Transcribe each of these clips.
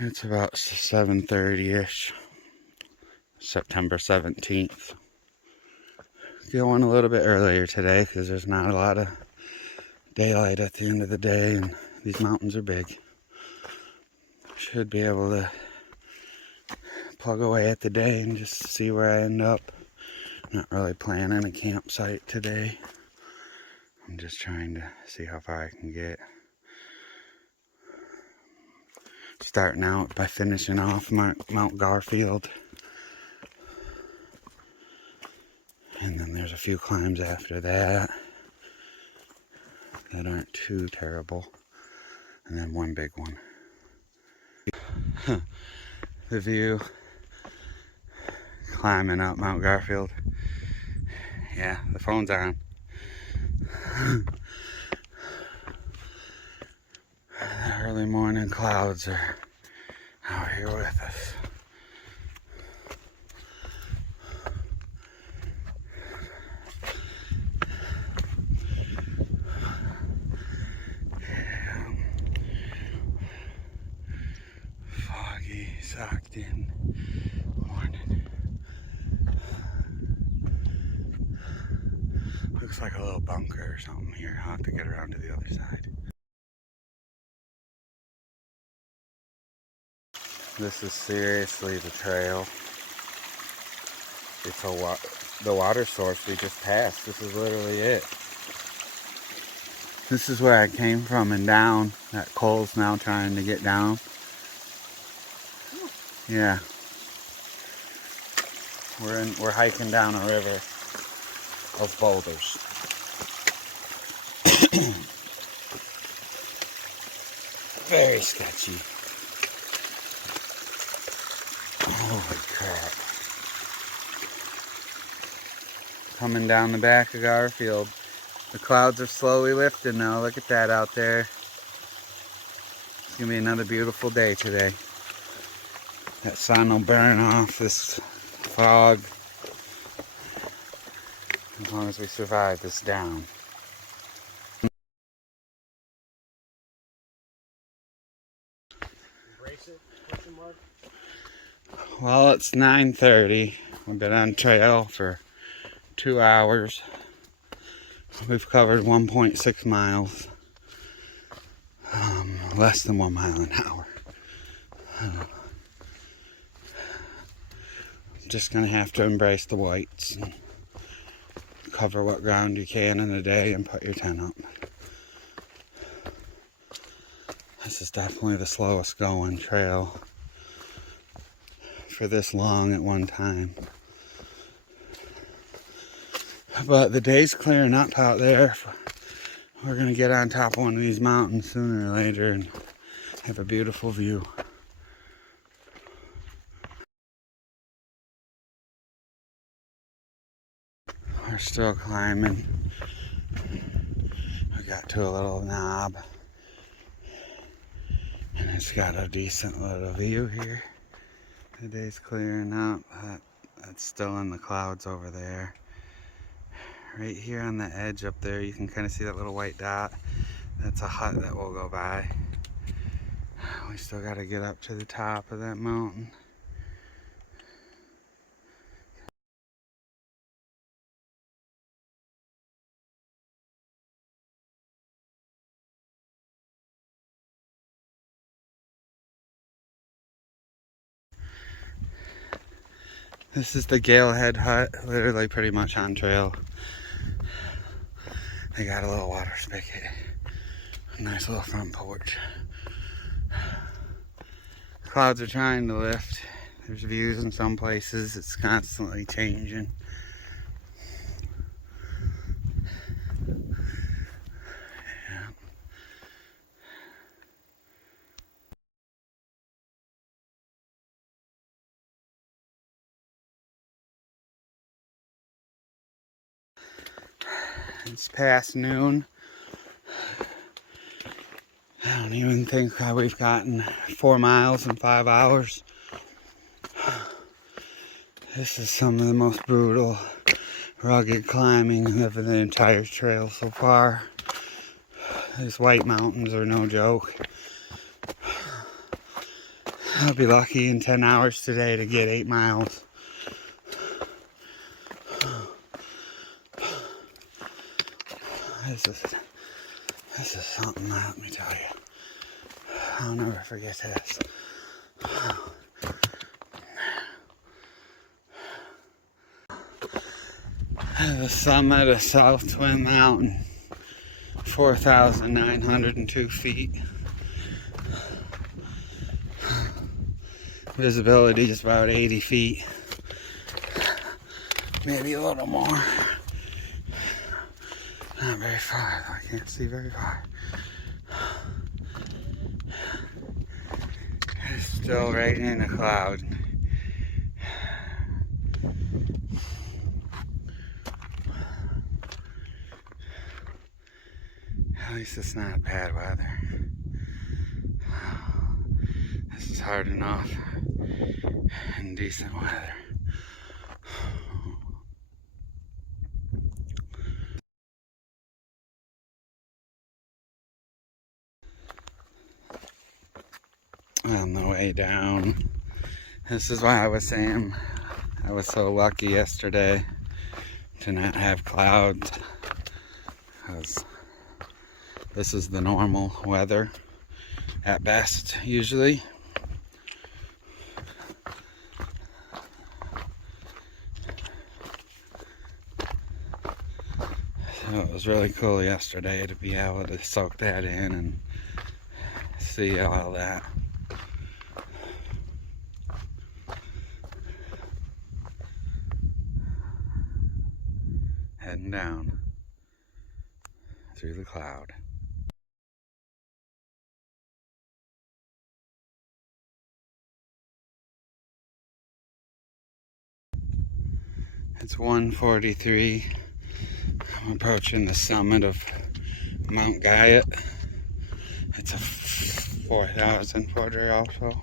It's about 7:30-ish, September 17th. Going a little bit earlier today because there's not a lot of daylight at the end of the day, and these mountains are big. Should be able to plug away at the day and just see where I end up. Not really planning a campsite today. I'm just trying to see how far I can get. Starting out by finishing off Mount Garfield. And then there's a few climbs after that that aren't too terrible. And then one big one. The view climbing up Mount Garfield. Yeah, the phone's on. The early morning clouds are out here with us. Foggy, socked in morning. Looks like a little bunker or something here. I'll have to get around to the other side. This is seriously the trail. It's the water source we just passed. This is literally it. This is where I came from and down. That Cole's now trying to get down. Yeah. We're hiking down a river of boulders. Very sketchy. Holy crap. Coming down the back of Garfield. The clouds are slowly lifting now. Look at that out there. It's going to be another beautiful day today. That sun will burn off this fog as long as we survive this down. Well, it's 9:30. We've been on trail for 2 hours. We've covered 1.6 miles. Less than 1 mile an hour. Just gonna have to embrace the whites and cover what ground you can in a day and put your tent up. This is definitely the slowest going trail for this long at one time. But the day's clearing up out there. We're gonna get on top of one of these mountains sooner or later and have a beautiful view. We're still climbing. We got to a little knob, and it's got a decent little view here. The day's clearing up. That's still in the clouds over there. Right here on the edge up there, you can kind of see that little white dot. That's a hut that we'll go by. We still got to get up to the top of that mountain. This is the Galehead hut, literally pretty much on trail. They got a little water spigot, a nice little front porch. Clouds are trying to lift. There's views in some places. It's constantly changing. Yeah. It's past noon. I don't even think we've gotten 4 miles in 5 hours. This is some of the most brutal, rugged climbing of the entire trail so far. These White Mountains are no joke. I'll be lucky in 10 hours today to get 8 miles. This is something, let me tell you. I'll never forget this. The summit of South Twin Mountain, 4,902 feet. Visibility is about 80 feet, maybe a little more. Not very far, I can't see very far. It's still right in a cloud. At least it's not bad weather. This is hard enough in decent weather. On the way down, this is why I was saying I was so lucky yesterday to not have clouds, because this is the normal weather at best usually. So it was really cool yesterday to be able to soak that in and see all that. Heading down through the cloud. It's 1:43. I'm approaching the summit of Mount Guyot. It's a 4,000 footer also.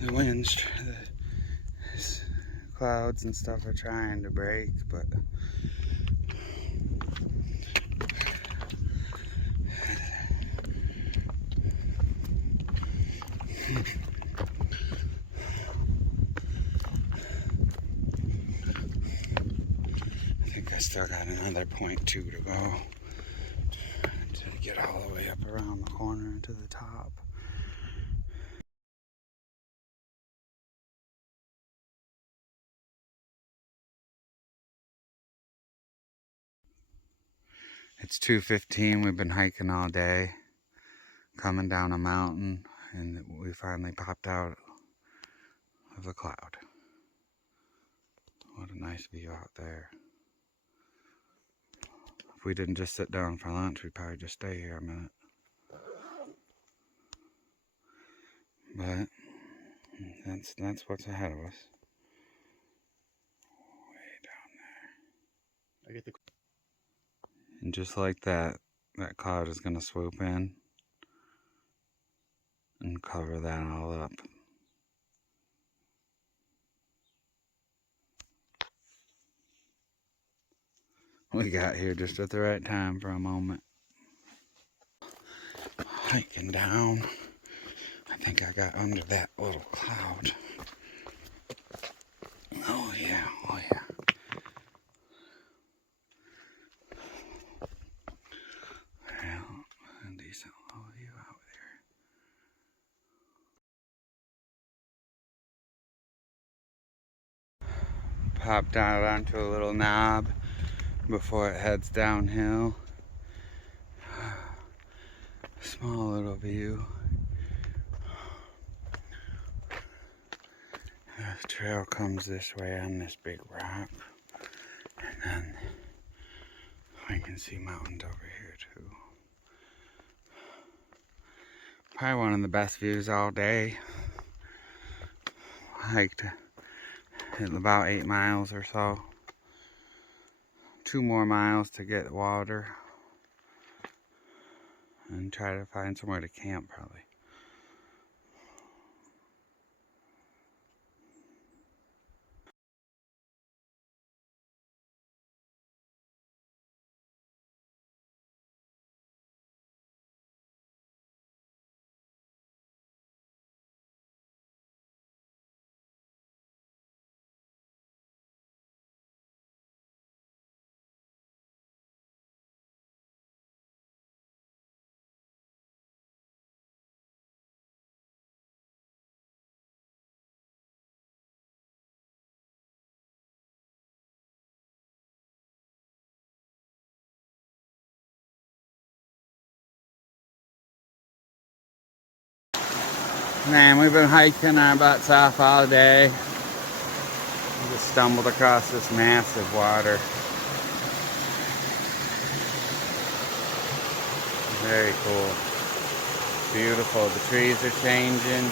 The winds, the clouds and stuff are trying to break, but I think I still got another 0.2 to go to get all the way up around the corner and to the top. It's 2:15. We've been hiking all day, coming down a mountain, and we finally popped out of a cloud. What a nice view out there. If we didn't just sit down for lunch, we'd probably just stay here a minute. But that's what's ahead of us. Way down there. And just like that, that cloud is going to swoop in and cover that all up. We got here just at the right time for a moment. Hiking down. I think I got under that little cloud. Oh yeah, oh yeah. Well, a decent little view out there. Popped out onto a little knob before it heads downhill. Small little view. The trail comes this way on this big rock, and then I can see mountains over here too. Probably one of the best views all day. Hiked about 8 miles or so. 2 more miles to get water and try to find somewhere to camp probably. Man, we've been hiking our butts off all day. We just stumbled across this massive water. Very cool. Beautiful. The trees are changing.